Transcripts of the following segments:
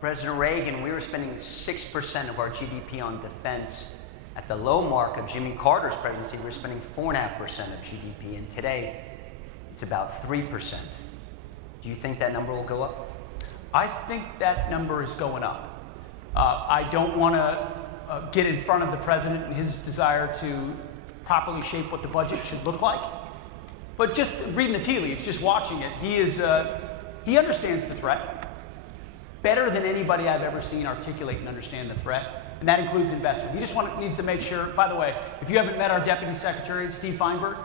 President Reagan, we were spending 6% of our GDP on defense. At the low mark of Jimmy Carter's presidency, we were spending 4.5% of GDP, and today it's about 3%. Do you think that number will go up? I think that number is going up. I don't want to get in front of the president and his desire to properly shape what the budget should look like. But just reading the tea leaves, just watching it, he understands the threat better than anybody I've ever seen articulate and understand the threat, and that includes investment. He just needs to make sure, by the way, if you haven't met our Deputy Secretary, Steve Feinberg,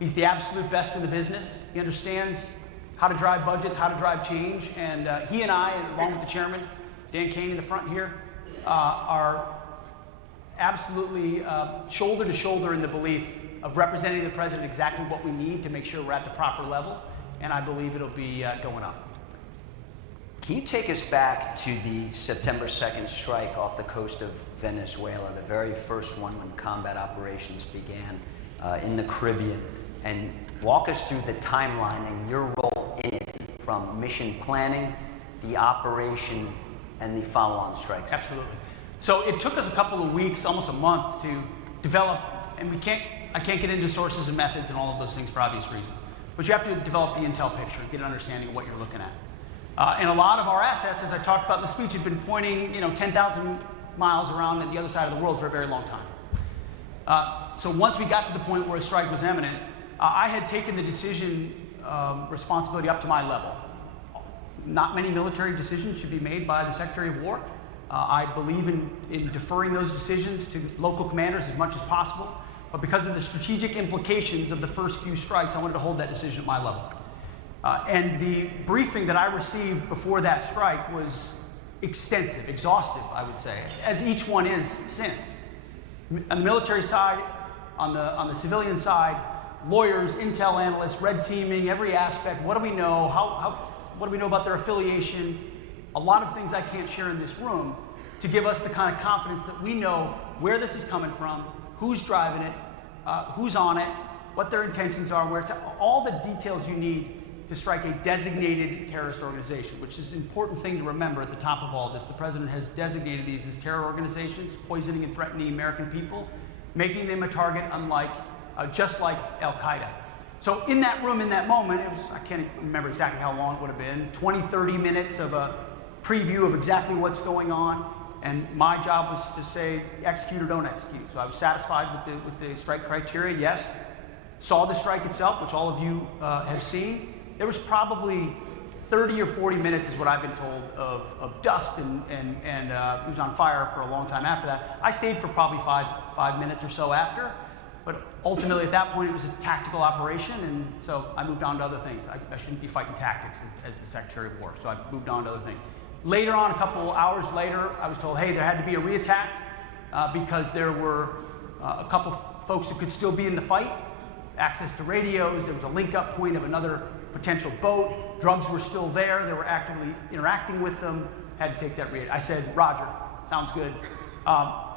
he's the absolute best in the business. He understands how to drive budgets, how to drive change, and he and I, along with the chairman, Dan Kane in the front here, are absolutely shoulder to shoulder in the belief of representing the president exactly what we need to make sure we're at the proper level, and I believe it'll be going up. Can you take us back to the September 2nd strike off the coast of Venezuela, the very first one when combat operations began in the Caribbean, and walk us through the timeline and your role in it, from mission planning, the operation, and the follow-on strikes? Absolutely. So it took us a couple of weeks, almost a month, to develop, and I can't get into sources and methods and all of those things for obvious reasons, but you have to develop the intel picture, get an understanding of what you're looking at. And a lot of our assets, as I talked about in the speech, had been pointing 10,000 miles around at the other side of the world for a very long time. So once we got to the point where a strike was imminent, I had taken the decision responsibility up to my level. Not many military decisions should be made by the Secretary of War. I believe in deferring those decisions to local commanders as much as possible. But because of the strategic implications of the first few strikes, I wanted to hold that decision at my level. And the briefing that I received before that strike was extensive, exhaustive, I would say, as each one is since. On the military side, on the civilian side, lawyers, intel analysts, red teaming, every aspect. What do we know? What do we know about their affiliation? A lot of things I can't share in this room to give us the kind of confidence that we know where this is coming from, who's driving it, who's on it, what their intentions are, where it's at, all the details you need to strike a designated terrorist organization, which is an important thing to remember at the top of all this. The president has designated these as terror organizations, poisoning and threatening the American people, making them a target just like Al-Qaeda. So in that room, in that moment, it was, I can't remember exactly how long it would have been, 20, 30 minutes of a preview of exactly what's going on. And my job was to say, execute or don't execute. So I was satisfied with the strike criteria, yes. Saw the strike itself, which all of you have seen. There was probably 30 or 40 minutes, is what I've been told, of dust, and it was on fire for a long time after that. I stayed for probably five minutes or so after, but ultimately at that point it was a tactical operation, and so I moved on to other things. I shouldn't be fighting tactics as the Secretary of War, so I moved on to other things. Later on, a couple hours later, I was told, hey, there had to be a reattack because there were a couple folks who could still be in the fight, access to radios, there was a link-up point of another potential boat, drugs were still there, they were actively interacting with them, had to take that read. I said, Roger, sounds good.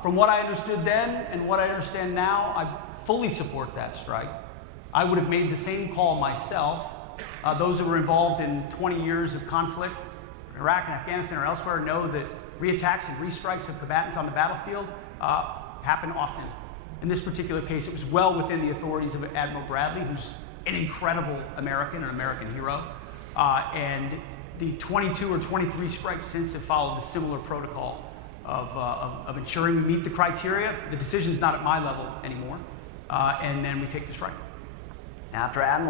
From what I understood then and what I understand now, I fully support that strike. I would have made the same call myself. Those who were involved in 20 years of conflict, Iraq and Afghanistan or elsewhere, know that reattacks and restrikes of combatants on the battlefield happen often. In this particular case, it was well within the authorities of Admiral Bradley, who's an incredible American, an American hero, and the 22 or 23 strikes since have followed a similar protocol of ensuring we meet the criteria. The decision's not at my level anymore, and then we take the strike. After Admiral